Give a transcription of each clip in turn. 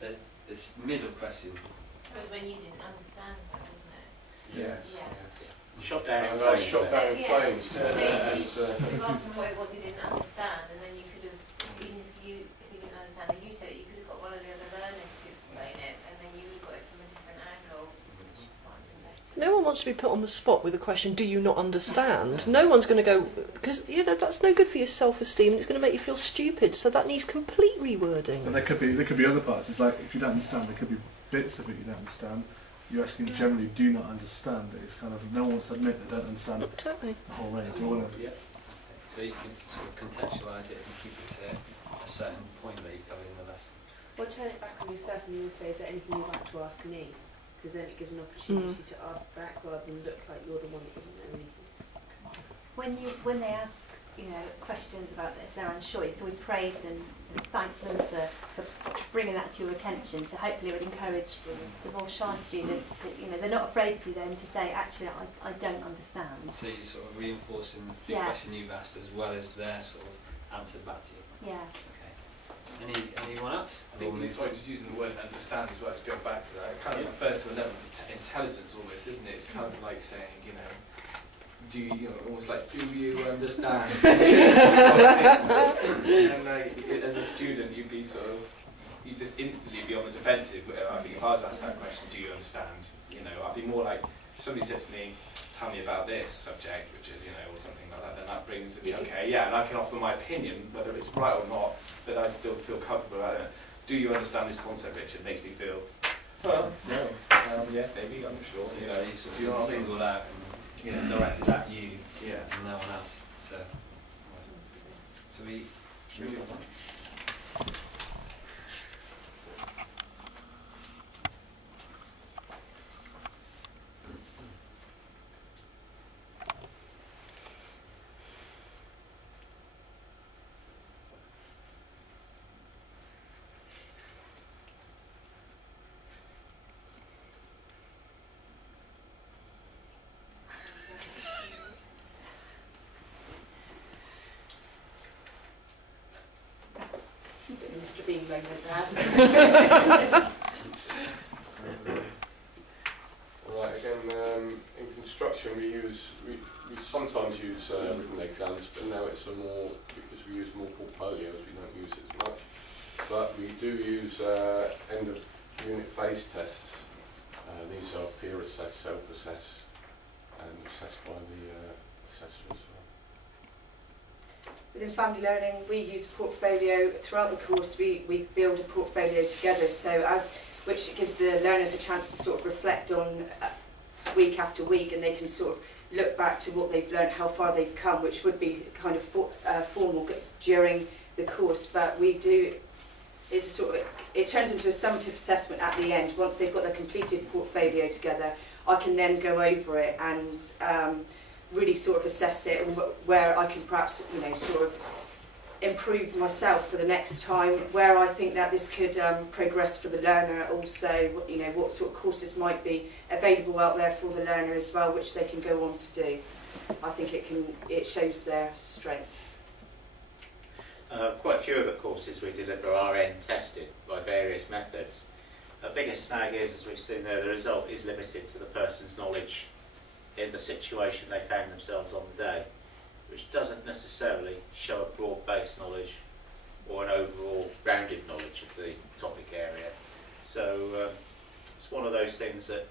this middle question. It was when you didn't understand something, wasn't it? Yes. Yeah. Shot down in I flames. shot down in flames. So you've asked him what it was he didn't understand, and then you could have, even if you didn't understand it, you said it, you could have got one of the other learners to explain it, and then you would have got it from a different angle. No one wants to be put on the spot with a question, do you not understand? No one's going to go, because, you know, that's no good for your self-esteem, and it's going to make you feel stupid, so that needs complete rewording. And there could be other parts. It's like, if you don't understand, there could be bits of it you don't understand. You're asking generally, do you not understand it? It's kind of, no one wants to admit they don't understand Exactly. the whole range. Yeah. So you can sort of contextualise it and keep it to a certain point that you cover in the lesson. Or turn it back on yourself and you will say, is there anything you'd like to ask me? Because then it gives an opportunity to ask back rather than look like you're the one that doesn't know anything. When they ask, you know, questions about if they're unsure, you can always praise them and thank them for bringing that to your attention. So hopefully it would encourage the more shy students to, you know, they're not afraid of you then to say, actually, I don't understand. So you're sort of reinforcing the question you've asked as well as their sort of answer back to you. Yeah. Okay. Anyone else? I think sorry, just using the word understand as well, to go back to that, it kind of refers to a level of intelligence almost, isn't it? It's kind of like saying, you know, almost like, do you understand? And like, as a student, you'd be sort of, you'd just instantly be on the defensive. I think if I was asked that question, do you understand? You know, I'd be more like, if somebody said to me, tell me about this subject, which is, you know, or something like that, then that brings me, okay, yeah, and I can offer my opinion, whether it's right or not, but I still feel comfortable about it. Do you understand this concept, Richard? Makes me feel, well, no, yeah, maybe, I'm not sure. So you know, you sort of singled out and it's directed at you yeah. and no one else. So, should we move on? Mr. Bean going with that. Right, again, in construction we sometimes use written exams, but now it's because we use more portfolios, we don't use it as much. But we do use end of unit phase tests. These are peer assessed, self-assessed, and assessed by the assessor as well. Within family learning, we use a portfolio. Throughout the course, we build a portfolio together, which gives the learners a chance to sort of reflect on week after week, and they can sort of look back to what they've learned, how far they've come, which would be kind of formal during the course. But we do, it's a sort of, it turns into a summative assessment at the end. Once they've got their completed portfolio together, I can then go over it and really sort of assess it, and where I can perhaps, you know, sort of improve myself for the next time, where I think that this could progress for the learner. Also, you know, what sort of courses might be available out there for the learner as well, which they can go on to do. I think it shows their strengths. Quite a few of the courses we deliver are end tested by various methods. The biggest snag is, as we've seen there, the result is limited to the person's knowledge in the situation they found themselves on the day, which doesn't necessarily show a broad-based knowledge or an overall rounded knowledge of the topic area. So it's one of those things that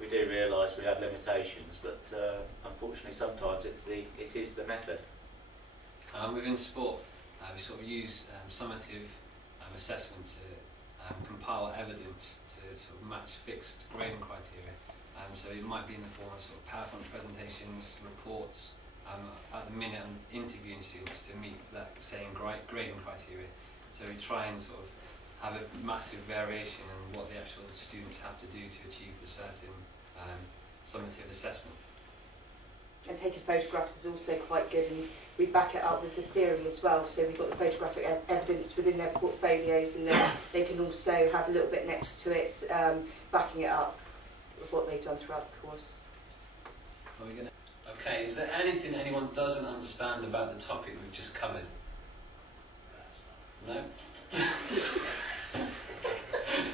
we do realise we have limitations, but unfortunately sometimes it is the method. Within sport, we sort of use summative assessment to compile evidence to sort of match fixed grading criteria. So it might be in the form of sort of PowerPoint presentations, reports. At the minute I'm interviewing students to meet that same grading criteria. So we try and sort of have a massive variation in what the actual students have to do to achieve the certain summative assessment. And taking photographs is also quite good, and we back it up with the theory as well. So we've got the photographic evidence within their portfolios, and then they can also have a little bit next to it, backing it up with what they've done throughout the course. Are we gonna? Okay, is there anything anyone doesn't understand about the topic we've just covered? No?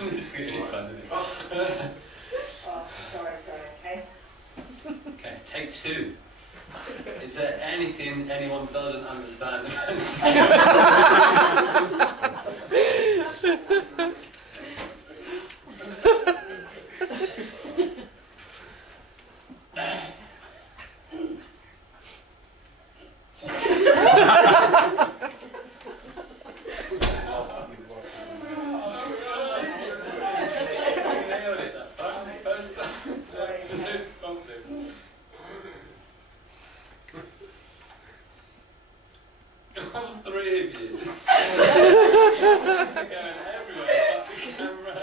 This is going to be fun, isn't it? Oh, sorry, okay. Okay, take 2. Is there anything anyone doesn't understand? All 3 of you. Just going everywhere but the camera.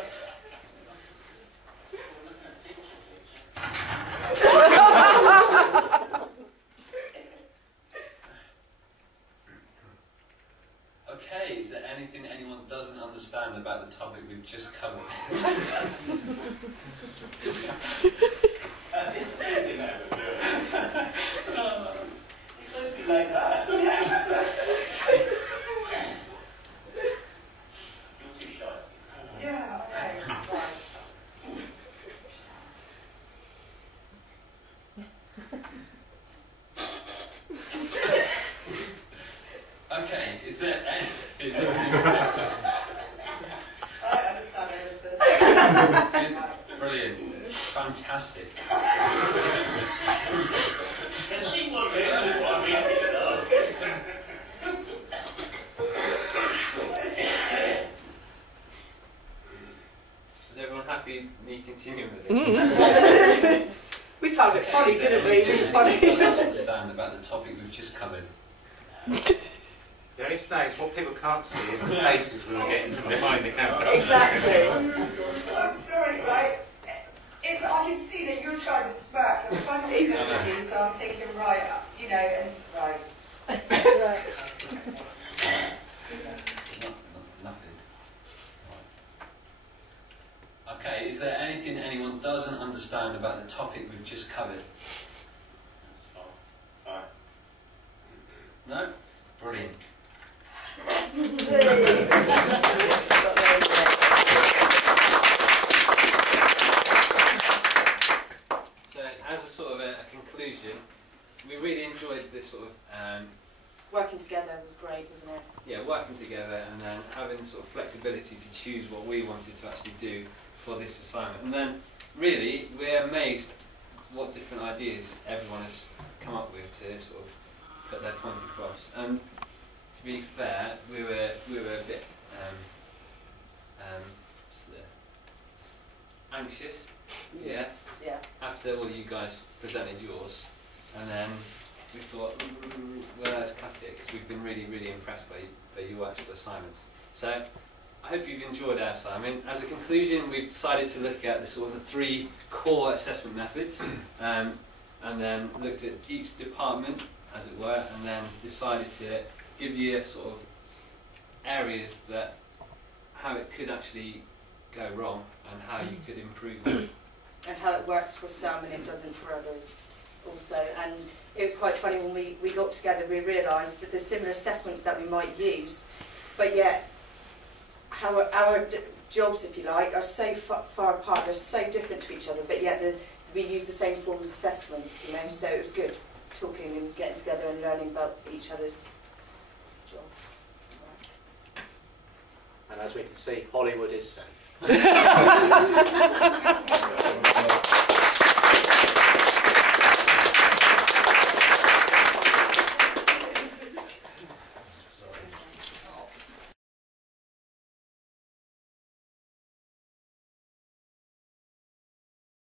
Okay, is there anything anyone doesn't understand about the topic we've just covered? It's supposed to be like that. You're too shy. Yeah, okay, right. Okay, is there anything... I understand everything. Good, brilliant, fantastic. Is everyone happy me continuing with it? We found it funny, is there didn't we? anything Really funny. anyone doesn't understand about the topic we've just covered? The only snag is what people can't see is the faces we were getting from behind the camera. Exactly. I'm sorry, right? I can see that you're trying to smirk. I'm trying to look at you, so I'm thinking, right, you know, and right. Nothing. Right. Okay, is there anything anyone doesn't understand about the topic we've just covered? Fine. No? Brilliant. So, as a sort of a conclusion, we really enjoyed this sort of Working together was great, wasn't it? yeah, working together and then having sort of flexibility to choose what we wanted to actually do for this assignment. And then, really, we're amazed what different ideas everyone has come up with to sort of put their point across. And to be fair, we were a bit what's the anxious, yes, Yeah. after all you guys presented yours, and then we thought, well, let's cut it, because we've been really, really impressed by your actual assignments. So, I hope you've enjoyed our assignment. As a conclusion, we've decided to look at the sort of the 3 core assessment methods, and then looked at each department, as it were, and then decided to give you sort of areas that, how it could actually go wrong, and how you could improve it. And how it works for some and it doesn't for others also. And it was quite funny when we got together, we realised that there's similar assessments that we might use, but yet our jobs, if you like, are so far apart, they're so different to each other, but yet we use the same form of assessments, you know, so it was good talking and getting together and learning about each other's jobs. And as we can see, Hollywood is safe.